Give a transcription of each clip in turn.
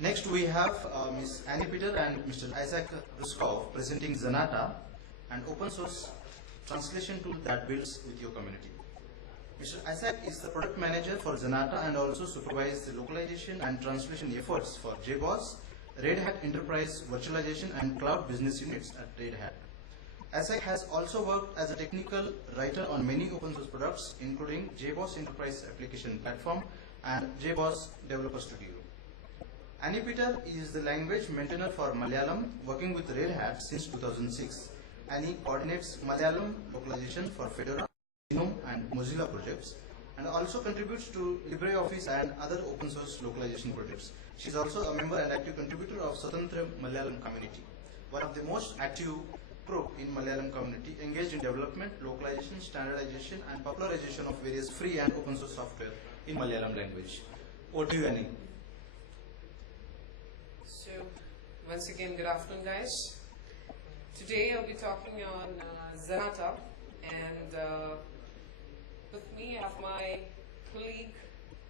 Next we have Ms. Annie Peter and Mr. Isaac Ruskov presenting Zanata, an open source translation tool that builds with your community. Mr. Isaac is the product manager for Zanata and also supervises the localization and translation efforts for JBoss, Red Hat Enterprise Virtualization and Cloud Business Units at Red Hat. Isaac has also worked as a technical writer on many open source products, including JBoss Enterprise Application Platform and JBoss Developer Studio. Annie Peter is the language maintainer for Malayalam, working with Red Hat since 2006. Annie coordinates Malayalam localization for Fedora, GNOME and Mozilla projects, and also contributes to LibreOffice and other open source localization projects. She is also a member and active contributor of Swatantra Malayalam community, one of the most active group in Malayalam community engaged in development, localization, standardization and popularization of various free and open source software in Malayalam language. Over to you, Annie. So, once again, good afternoon, guys. Today I'll be talking on Zanata, and with me I have my colleague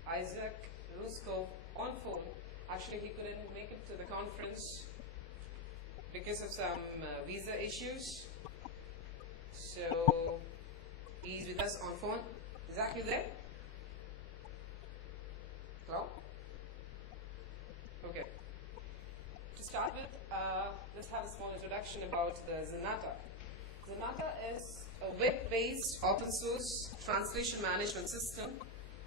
Isaac Ruskov on phone. Actually, he couldn't make it to the conference because of some visa issues. So, he's with us on phone. Isaac, you there? Hello? Okay. To start with, let's have a small introduction about the Zanata. Zanata is a web-based open source translation management system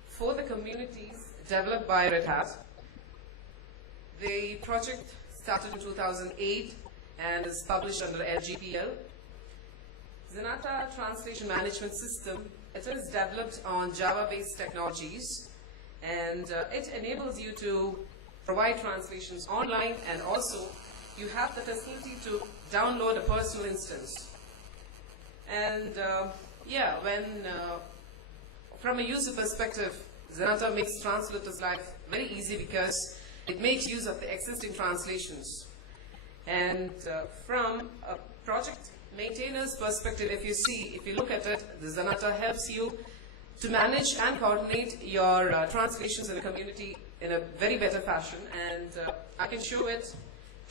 for the communities developed by Red Hat. The project started in 2008 and is published under LGPL. Zanata Translation Management System, it is developed on Java-based technologies, and it enables you to provide translations online, and also you have the facility to download a personal instance. And from a user perspective, Zanata makes translators' life very easy because it makes use of the existing translations. And from a project maintainer's perspective, if you look at it, the Zanata helps you to manage and coordinate your translations in the community in a very better fashion. And I can show how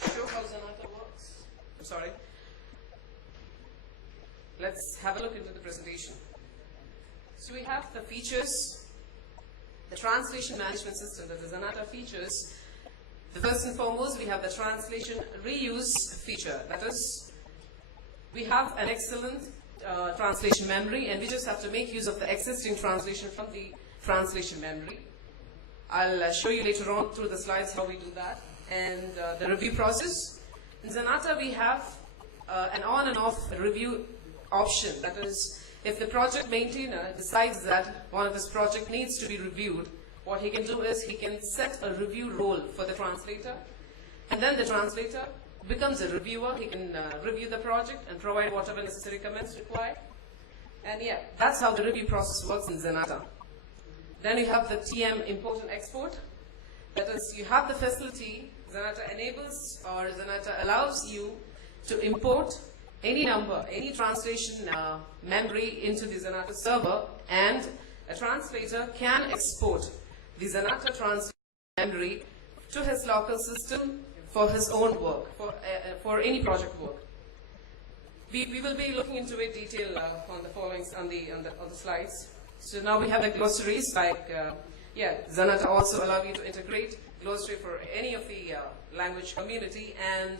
Zanata works. I'm sorry. Let's have a look into the presentation. So we have the features, the translation management system, that the Zanata features. The first and foremost, we have the translation reuse feature. That is, we have an excellent translation memory, and we just have to make use of the existing translation from the translation memory. I'll show you later on through the slides how we do that. And the review process. In Zanata, we have an on and off review option. That is, if the project maintainer decides that one of his project needs to be reviewed, what he can do is he can set a review role for the translator, and then the translator becomes a reviewer. He can review the project and provide whatever necessary comments required. And yeah, that's how the review process works in Zanata. Then you have the TM import and export. That is, you have the facility, Zanata enables or Zanata allows you to import any number, any translation memory into the Zanata server, and a translator can export the Zanata translation memory to his local system for his own work, for any project work. We will be looking into it detail on the following on the slides. So now we have the glossaries. Zanata also allow you to integrate glossary for any of the language community, and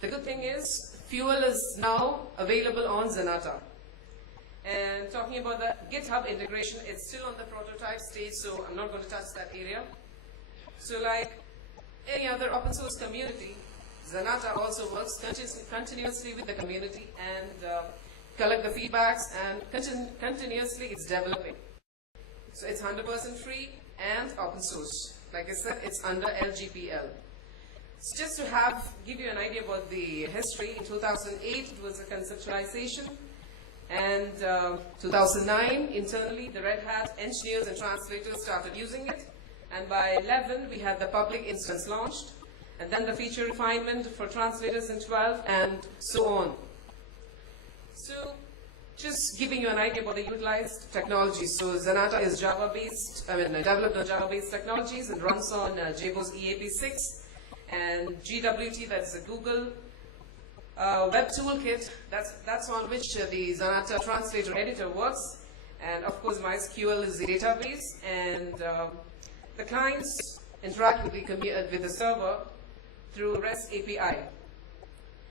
the good thing is Fuel is now available on Zanata. And talking about the GitHub integration, it's still on the prototype stage, so I'm not going to touch that area. So like any other open source community, Zanata also works continuously with the community and collect the feedbacks, and continuously it's developing. So it's 100% free and open source. Like I said, it's under LGPL. So just to give you an idea about the history, in 2008 it was a conceptualization, and 2009 internally the Red Hat engineers and translators started using it, and by 11 we had the public instance launched, and then the feature refinement for translators in 12, and so on. So just giving you an idea about the utilized technologies. So Zanata is Java-based, developed on Java-based technologies and runs on JBoss EAP6, and GWT, that's the Google Web Toolkit, that's on which the Zanata translator editor works, and of course MySQL is the database, and the clients interact with the server through REST API.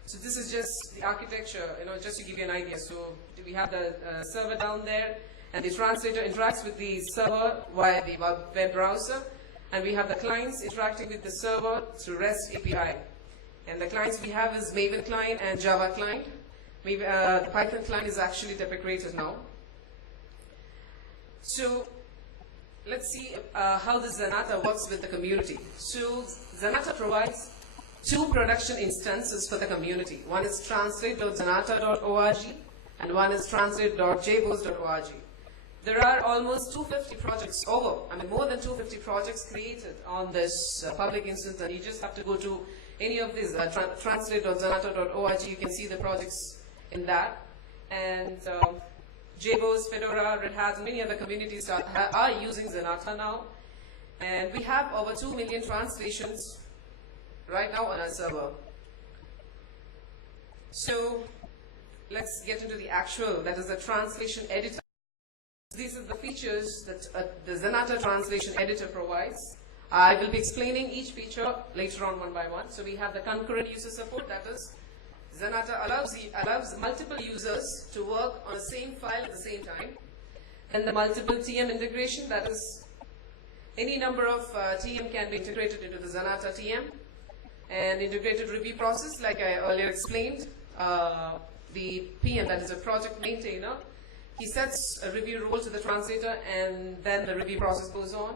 So this is just the architecture, just to give you an idea. So we have the server down there, and the translator interacts with the server via the web browser, and we have the clients interacting with the server through REST API. And the clients we have is Maven client and Java client. The Python client is actually deprecated now. So let's see how the Zanata works with the community. So Zanata provides 2 production instances for the community. One is translate.zanata.org and one is translate.jboss.org. There are almost 250 projects more than 250 projects created on this public instance, and you just have to go to any of these, translate.zanata.org, you can see the projects in that. And JBoss, Fedora, Red Hat, and many other communities are using Zanata now. And we have over 2 million translations right now on our server. So let's get into the actual, that is the translation editor. These are the features that the Zanata translation editor provides. I will be explaining each feature later on one by one. So we have the concurrent user support, that is, Zanata allows multiple users to work on the same file at the same time. And the multiple TM integration, that is, any number of TM can be integrated into the Zanata TM. And integrated review process, like I earlier explained, the PM, that is a project maintainer, he sets a review role to the translator, and then the review process goes on.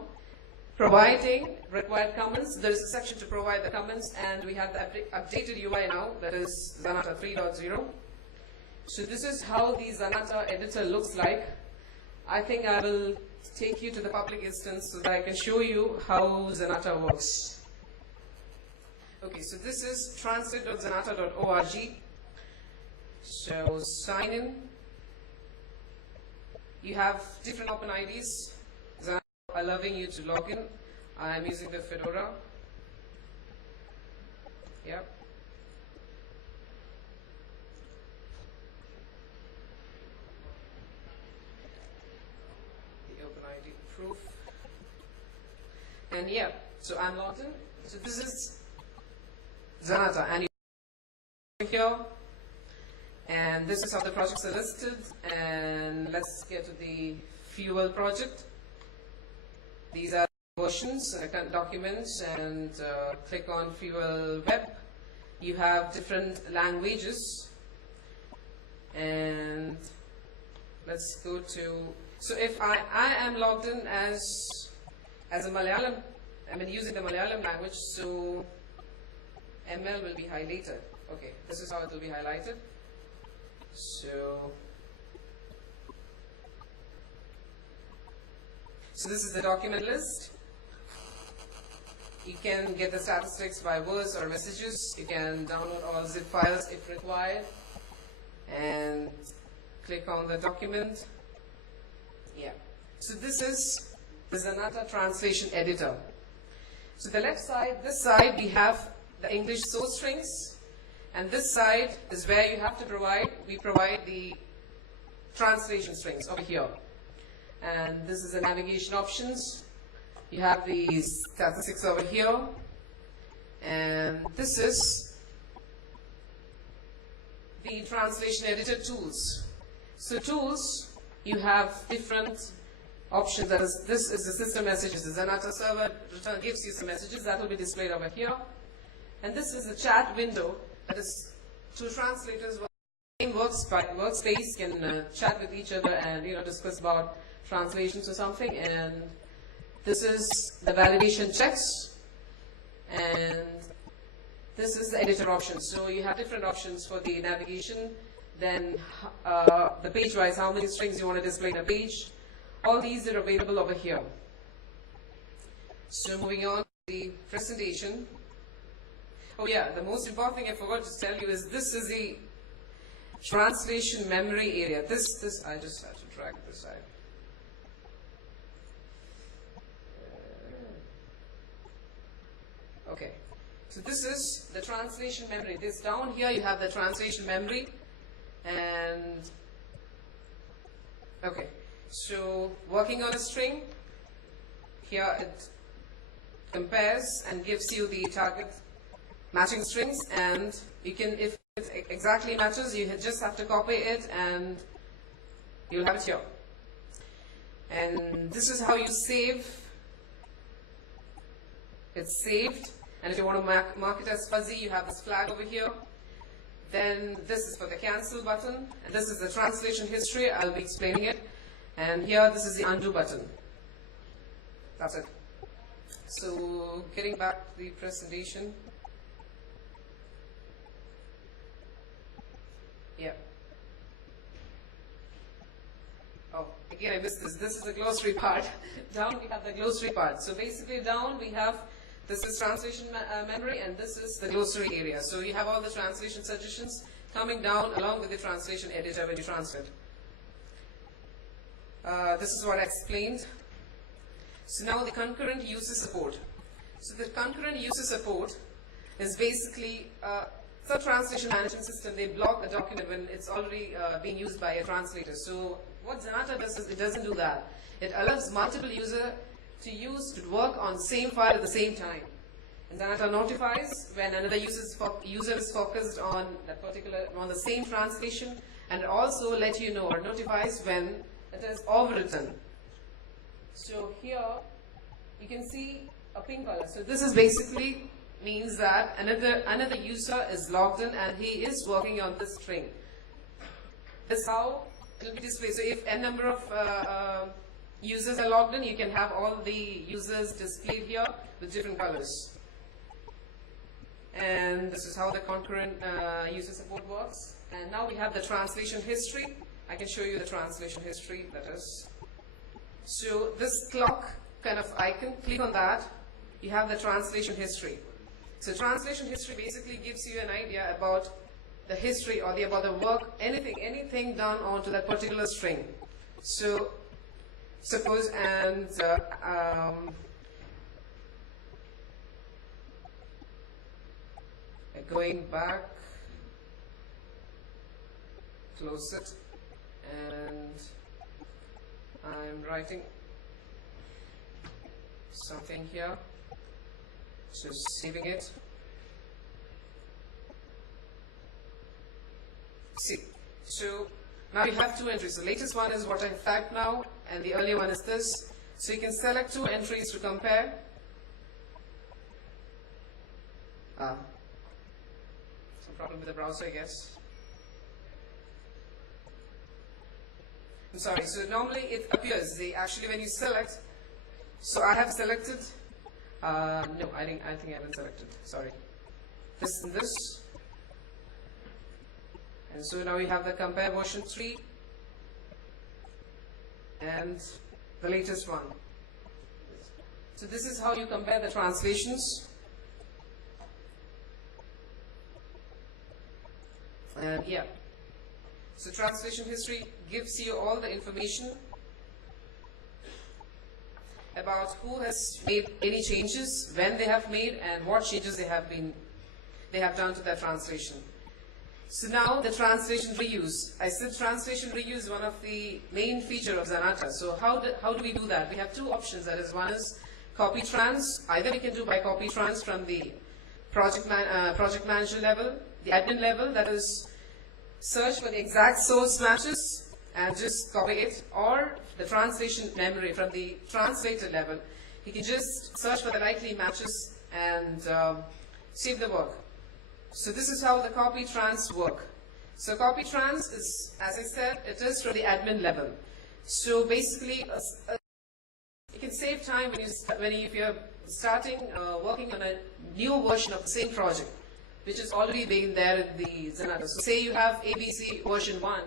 Providing required comments, there is a section to provide the comments, and we have the updated UI now, that is Zanata 3.0. So this is how the Zanata editor looks like. I think I will take you to the public instance so that I can show you how Zanata works. Okay, so this is translate.zanata.org. So sign in. You have different open IDs. Zanata allowing you to log in. I am using the Fedora. Yep. The open ID proof. And yeah, so I'm logged in. So this is Zanata, and you here. And this is how the projects are listed. And let's get to the fuel project. These are versions, documents, and click on fuel web. You have different languages. And let's go to, so if I am logged in as a Malayalam, using the Malayalam language, so ML will be highlighted. Okay, this is how it will be highlighted. So this is the document list. You can get the statistics by words or messages. You can download all zip files if required. And click on the document. Yeah. So this is the Zanata translation editor. So the left side, this side, we have the English source strings. And this side is where you have to we provide the translation strings over here. And this is the navigation options. You have the statistics over here. And this is the translation editor tools. So tools, you have different options. That is, this is the system messages. The Zanata server gives you some messages that will be displayed over here. And this is the chat window. That is, two translators in workspace can chat with each other and discuss about translations or something. And this is the validation checks, and this is the editor options. So you have different options for the navigation. Then the page-wise, how many strings you want to display in a page. All these are available over here. So moving on to the presentation. Oh yeah, the most important thing I forgot to tell you is this is the translation memory area. This I just have to drag this side. Okay, so this is the translation memory. This down here you have the translation memory, and okay, so working on a string, here it compares and gives you the target matching strings, and you can, if it exactly matches, you just have to copy it and you'll have it here. And this is how you save. It's saved, and if you want to mark it as fuzzy, you have this flag over here. Then this is for the cancel button, and this is the translation history. I'll be explaining it. And here, this is the undo button. That's it. So getting back to the presentation. Yeah. Oh, again I missed this. This is the glossary part. Down we have the glossary part. So basically down we have, this is translation memory, and this is the glossary area. So you have all the translation suggestions coming down along with the translation editor when you translate. This is what I explained. So now the concurrent user support. So the concurrent user support is basically some translation management system. They block a document when it's already being used by a translator. So what Zanata does is it doesn't do that. It allows multiple users to work on same file at the same time. And Zanata notifies when another user is focused on that particular, on the same translation, and also let you know or notifies when it is overwritten. So here you can see a pink color. So this is basically means that another user is logged in and he is working on this string. This is how it will be displayed. So if n number of users are logged in, you can have all the users displayed here with different colors. And this is how the concurrent user support works. And now we have the translation history. I can show you the translation history, that is. So this clock kind of icon, click on that, you have the translation history. So translation history basically gives you an idea about the history or about the work, anything done onto that particular string. So suppose, and going back, close it, and I'm writing something here, so saving it. See, so now you have two entries. The latest one is what I typed now, and the earlier one is this. So you can select two entries to compare. Some problem with the browser, I guess. I'm sorry, so normally it appears, actually when you select, so I have selected, no, I think I haven't selected, sorry. This and this. And so now we have the compare version 3 and the latest one. So this is how you compare the translations. And yeah, so translation history gives you all the information about who has made any changes, when they have made, and what changes they have done to their translation. So now the translation reuse. I said translation reuse is one of the main feature of Zanata. So how do we do that? We have two options. That is, one is copy trans. Either we can do by copy trans from the project manager level, the admin level, that is search for the exact source matches and just copy it, or the translation memory from the translator level. You can just search for the likely matches and save the work. So this is how the copy trans work. So copy trans is, as I said, it is from the admin level. So basically, you can save time if you're starting working on a new version of the same project, which is already being there in the Zanata. So say you have ABC version 1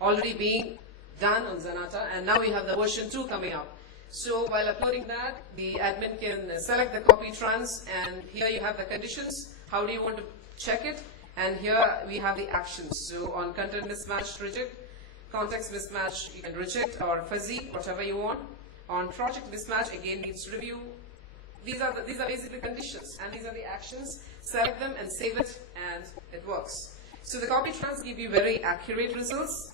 already being done on Zanata, and now you have the version 2 coming up. So while uploading that, the admin can select the copy trans, and here you have the conditions. How do you want to check it? And here we have the actions. So on content mismatch, reject. Context mismatch, you can reject, or fuzzy, whatever you want. On project mismatch, again needs review. These are basically conditions, and these are the actions. Select them and save it, and it works. So the copy trans give you very accurate results.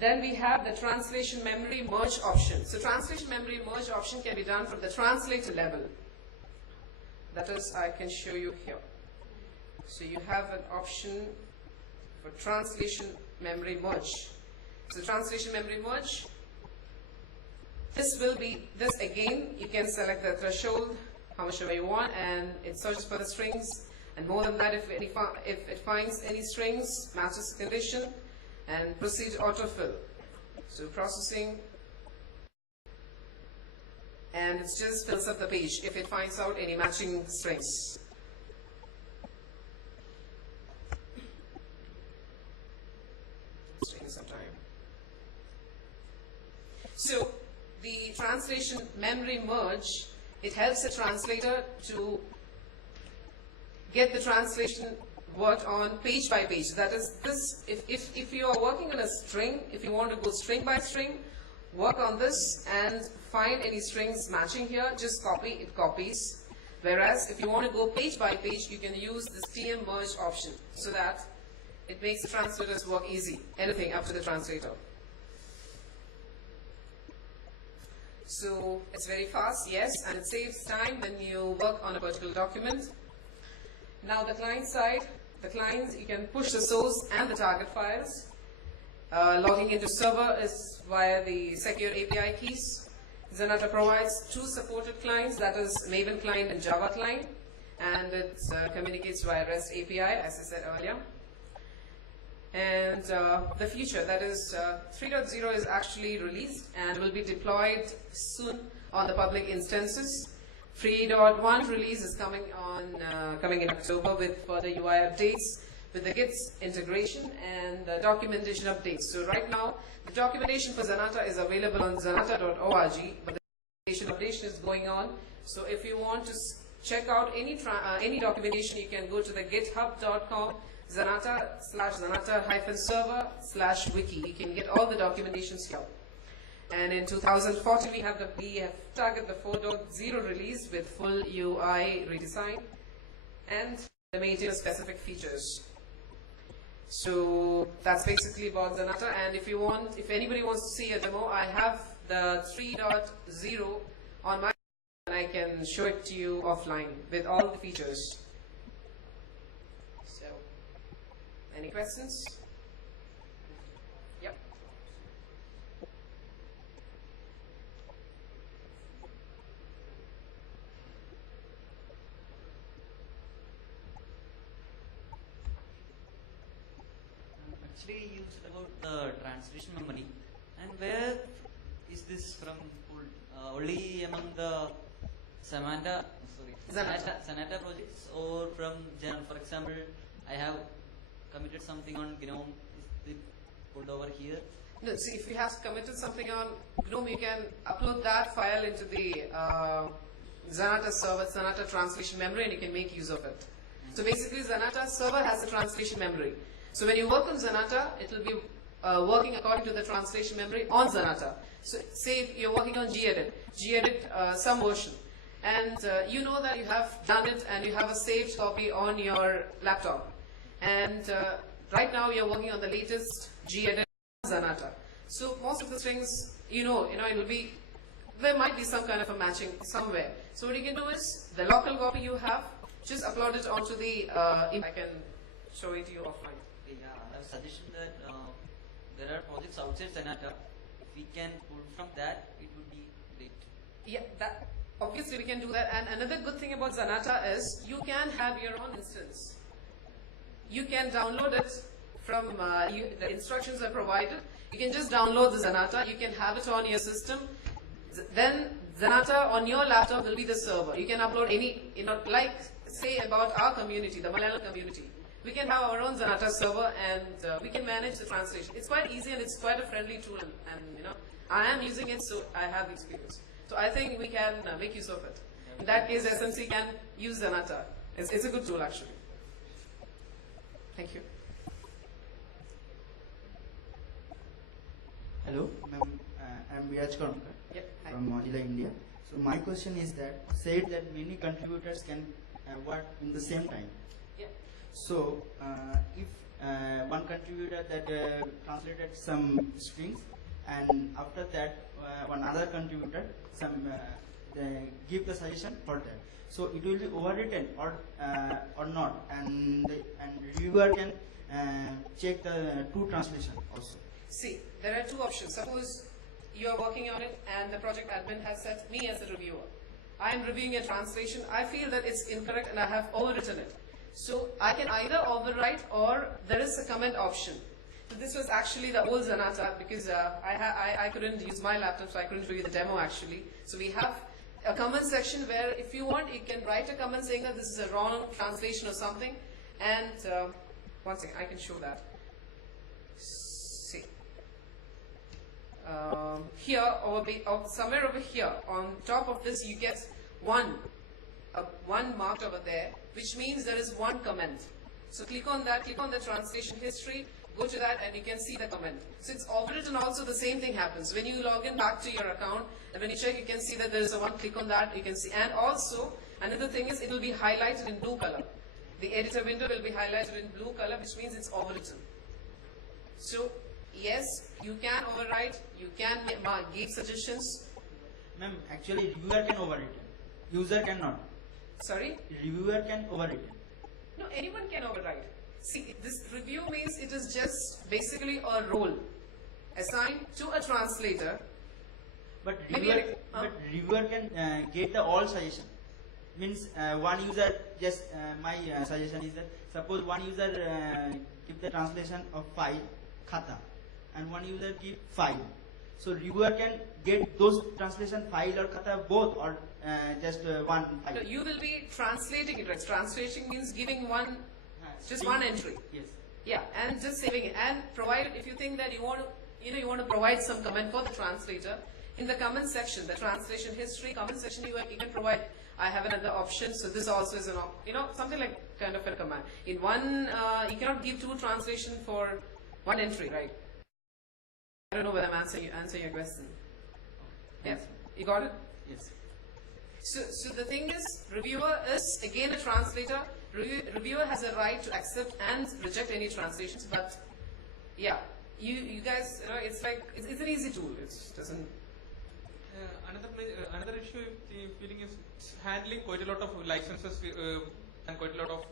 Then we have the translation memory merge option. So translation memory merge option can be done from the translator level. That is, I can show you here. So you have an option for translation memory merge. So translation memory merge, this will be, this again, you can select the threshold, how much ever you want, and it searches for the strings, and more than that, if it finds any strings, matches the condition, and proceed to autofill. So processing, and it just fills up the page if it finds out any matching strings. It's taking some time. So the translation memory merge, it helps the translator to get the translation worked on page by page. That is, this, if you are working on a string, if you want to go string by string, work on this and find any strings matching here, just copy, it copies. Whereas if you want to go page by page, you can use this TM merge option so that it makes the translators work easy, anything up to the translator. So it's very fast, yes, and it saves time when you work on a particular document. Now the client side, the client, you can push the source and the target files. Logging into server is via the secure API keys. Zanata provides two supported clients, that is Maven client and Java client, and it communicates via REST API, as I said earlier. And the future, that is 3.0 is actually released and will be deployed soon on the public instances. 3.1 release is coming in October with further UI updates, with the Git's integration and the documentation updates. So right now, the documentation for Zanata is available on zanata.org, but the documentation is going on. So if you want to check out any documentation, you can go to the github.com Zanata/Zanata-server/wiki. You can get all the documentations here. And in 2014, we have targeted the 4.0 release with full UI redesign and the maintain specific features. So that's basically about Zanata. And if anybody wants to see a demo, I have the 3.0 on my, and I can show it to you offline with all the features. So, any questions? Yep. Actually, you said about the translation memory, and where is this from pulled? Only among the Zanata projects, or from general? For example, I have committed something on GNOME. Is it pulled over here? No, see, if you have committed something on GNOME, you can upload that file into the Zanata server, Zanata translation memory, and you can make use of it. So basically, Zanata server has a translation memory. So when you work on Zanata, it will be working according to the translation memory on Zanata. So say if you're working on gedit some version, and you know that you have done it and you have a saved copy on your laptop. And right now you're working on the latest gedit Zanata. So most of the strings, it will be, there might be some kind of a matching somewhere. So what you can do is, the local copy you have, just upload it onto the, I can show it to you offline. Yeah, I have a suggestion that there are projects outside Zanata. If we can pull from that, it would be great. Yeah, obviously we can do that. And another good thing about Zanata is you can have your own instance. You can download it from, the instructions are provided. You can just download the Zanata. You can have it on your system. Then Zanata on your laptop will be the server. You can upload any, like say about our community, the Malayalam community. We can have our own Zanata server, and we can manage the translation. It's quite easy and it's quite a friendly tool, and I am using it, so I have the experience. So I think we can make use of it. In that case, SMC can use Zanata. It's a good tool actually. Thank you. Hello, ma'am. I'm Viraj Karmakar Yeah, hi. from Mozilla, India. So my question is that said that many contributors can work in the same time. Yeah. So if one contributor that translated some strings, and after that one other contributor they give the suggestion for that. So it will be overwritten or not, and reviewer can check the two translation also. See, there are two options. Suppose you are working on it and the project admin has set me as a reviewer. I am reviewing a translation. I feel that it's incorrect and I have overwritten it. So I can either overwrite or there is a comment option. So this was actually the old Zanata because I couldn't use my laptop, so I couldn't show you the demo actually. So we have a comment section where if you want, you can write a comment saying that this is a wrong translation or something. And one second, I can show that. See. Here, or somewhere over here, on top of this, you get one marked over there, which means there is one comment. So click on that, click on the translation history, go to that, and you can see the comment. So it's overwritten also, the same thing happens. When you log in back to your account, and when you check, you can see that there is a one, click on that, you can see. And also, another thing is, it will be highlighted in blue color. The editor window will be highlighted in blue color, which means it's overwritten. So, yes, you can overwrite, you can give suggestions. Ma'am, actually reviewer can overwrite it. User cannot. Sorry? Reviewer can overwrite it. No, anyone can overwrite. See, this review means it is just basically a role assigned to a translator. But Maybe reviewer can get the all suggestion. Means one user just my suggestion is that suppose one user give the translation of file khata and one user give file. So reviewer can get those translation file or khata both or just one file. No, you will be translating it, right? Translating means giving one, just Same. one entry. Yes. Yeah, and just saving it. And provided if you think that you want to provide some comment for the translator, in the comment section, the translation history comment section, you can provide. I have another option, so this also is something like kind of a command. In one, you cannot give two translation for one entry, right? I don't know whether I'm answering your question. Yes, you got it. Yes. So the thing is, reviewer is again a translator. Reviewer has a right to accept and reject any translations, but yeah, you guys, it's like it's an easy tool. It doesn't. Another issue the feeling is it's handling quite a lot of licenses and quite a lot of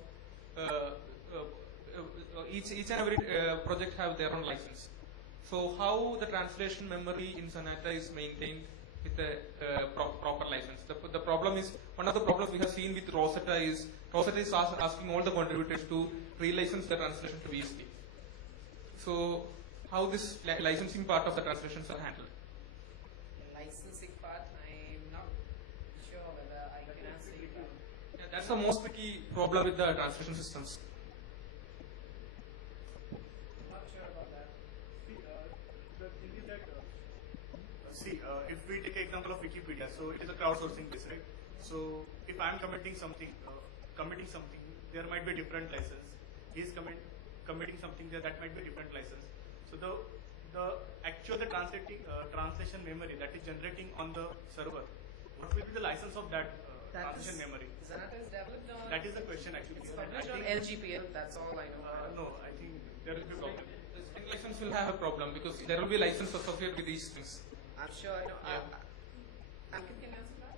each and every project have their own license. So how the translation memory in Zanata is maintained with the proper license? The problem is, one of the problems we have seen with Rosetta is asking all the contributors to relicense the translation to VST. So how this licensing part of the translations are handled? Licensing part, I'm not sure whether I can answer you that. Yeah, that's the most tricky problem with the translation systems. Not sure about that. The thing is that, if we take an example of Wikipedia, so it is a crowdsourcing base, right? So if I'm committing something, there might be a different license. He's committing something there, that might be a different license. So the translation memory that is generating on the server, what will be the license of that translation memory? Zanata is developed on. That is the question actually. It's I published on think, LGPL. That's all I know. no, I think there will be a problem. The string license will have a problem because there will be license associated with these things. I'm sure. Yeah. Ankit can answer that.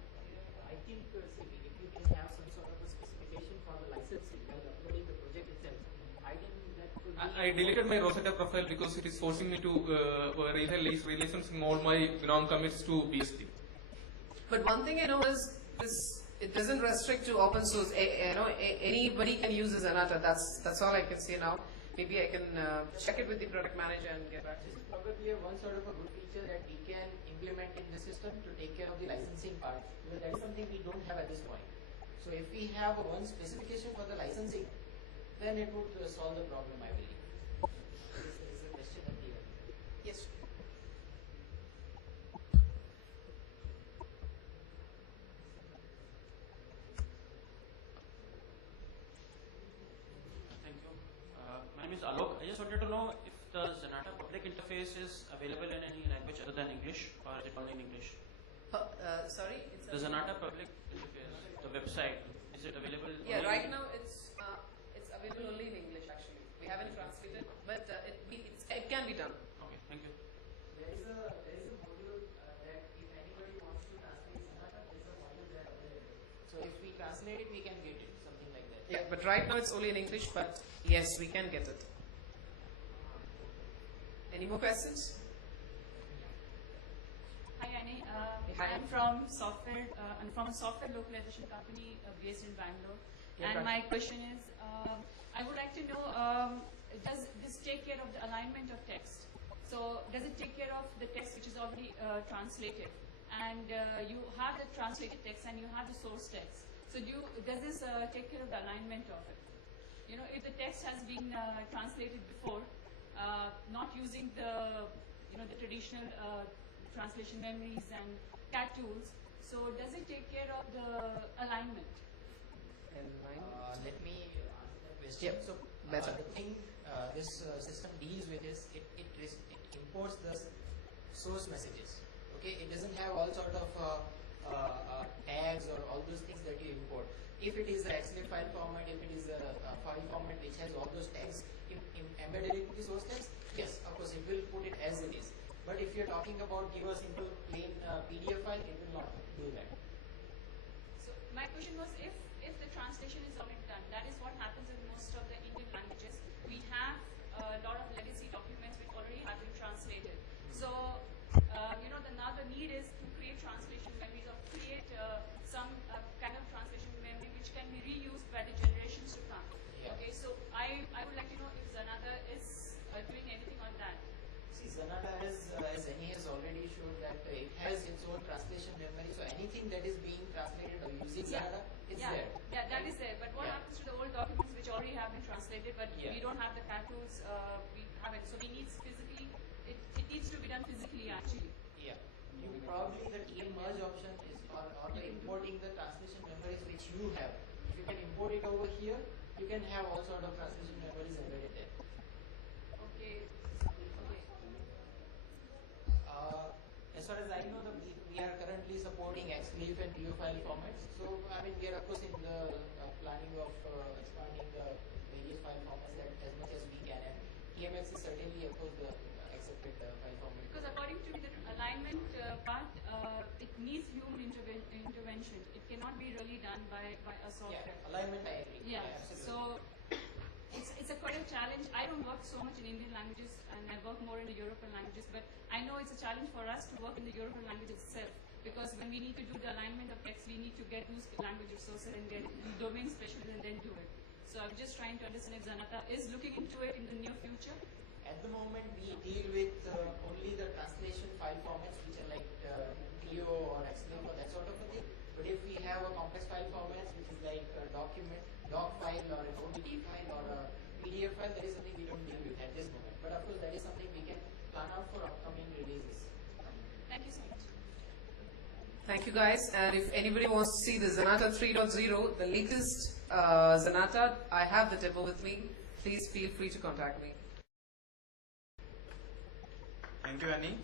I think if you can have some sort of a specification for the licensing while uploading the project itself, ideally that could be. I deleted my Rosetta profile because it is forcing me to relicensing all my GNOME commits to BST. But one thing I know is this: it doesn't restrict to open source. Anybody can use the Zanata. That's all I can say now. Maybe I can check it with the product manager and get back to This you. is probably one sort of a good feature that we can implement in the system to take care of the licensing part, because that is something we don't have at this point. So if we have one specification for the licensing, then it would solve the problem, I believe. This is a question at the end. Yes. Thank you. just wanted to know if the Zanata public interface is available in any language other than English, or is it only in English? Sorry? The Zanata public interface, the website, is it available? Yeah, only right in now it's available only in English actually. We haven't translated, but it can be done. Okay, thank you. There is a module that if anybody wants to translate Zanata, there is a module there available. So if we translate it, we can get it, something like that. Yeah, but right now it's only in English, but yes, we can get it. Any more questions? Hi Annie, Hi. I'm from a software localization company based in Bangalore. Yeah, and right. my question is, I would like to know, does this take care of the alignment of text? So does it take care of the text which is already translated? And you have the translated text and you have the source text. So does this take care of the alignment of it? You know, if the text has been translated before, not using the traditional translation memories and CAT tools, so does it take care of the alignment? Let me answer that question. Yep, So better. the thing this system deals with is it imports the source messages. Okay, it doesn't have all sort of tags or all those things that you import. If it is an XLA file format, if it is a file format which has all those tags embedded in the source text, yes, of course it will put it as it is. But if you're talking about give us into plain PDF file, it will not do that. So my question was, if the translation is already done, that is what happens in most of the Indian languages. We have a lot of legacy documents which already have been translated. So now the need is to create translation memories or create some kind of translation memory which can be reused by the generations to come. Yeah. Okay, so I would like to know if Zanata is doing anything on that. See, Zanata has, as Annie has already showed that it has its own translation memory. So anything that is being translated or using Zanata is there. Yeah, that is there. But what Yeah. happens to the old documents which already have been translated, but Yeah. we don't have the CAT tools, we haven't. So we need physically, it needs to be done physically actually. Yeah. Probably the TM merge option is or the importing the translation memories which you have. If you can import it over here, you can have all sort of translation memories embedded there. Okay. As far as I know, we are currently supporting XLIF and PO file formats. So I mean, we are of course in the planning of expanding the various file formats that as much as we can. And TMX is certainly of course the accepted file format. Because according to the alignment part, it needs human intervention. It cannot be really done by a software. Yeah, alignment I agree. Yeah. Absolutely. So it's a quite a challenge. I don't work so much in Indian languages, and I work more in the European languages. But I know it's a challenge for us to work in the European language itself, because when we need to do the alignment of text, we need to get those language resources and get domain specialists and then do it. So I'm just trying to understand if Zanata is looking into it in the near future. At the moment, we deal with only the translation file formats which are like TO or XLIF or that sort of a thing. But if we have a complex file formats which is like a document, doc file or an ODT file or a PDF file, that is something we don't deal with at this moment. But of course, that is something we can plan out for upcoming releases. Thank you so much. Thank you guys, and if anybody wants to see the Zanata 3.0, the latest Zanata, I have the demo with me. Please feel free to contact me. Thank you, Annie.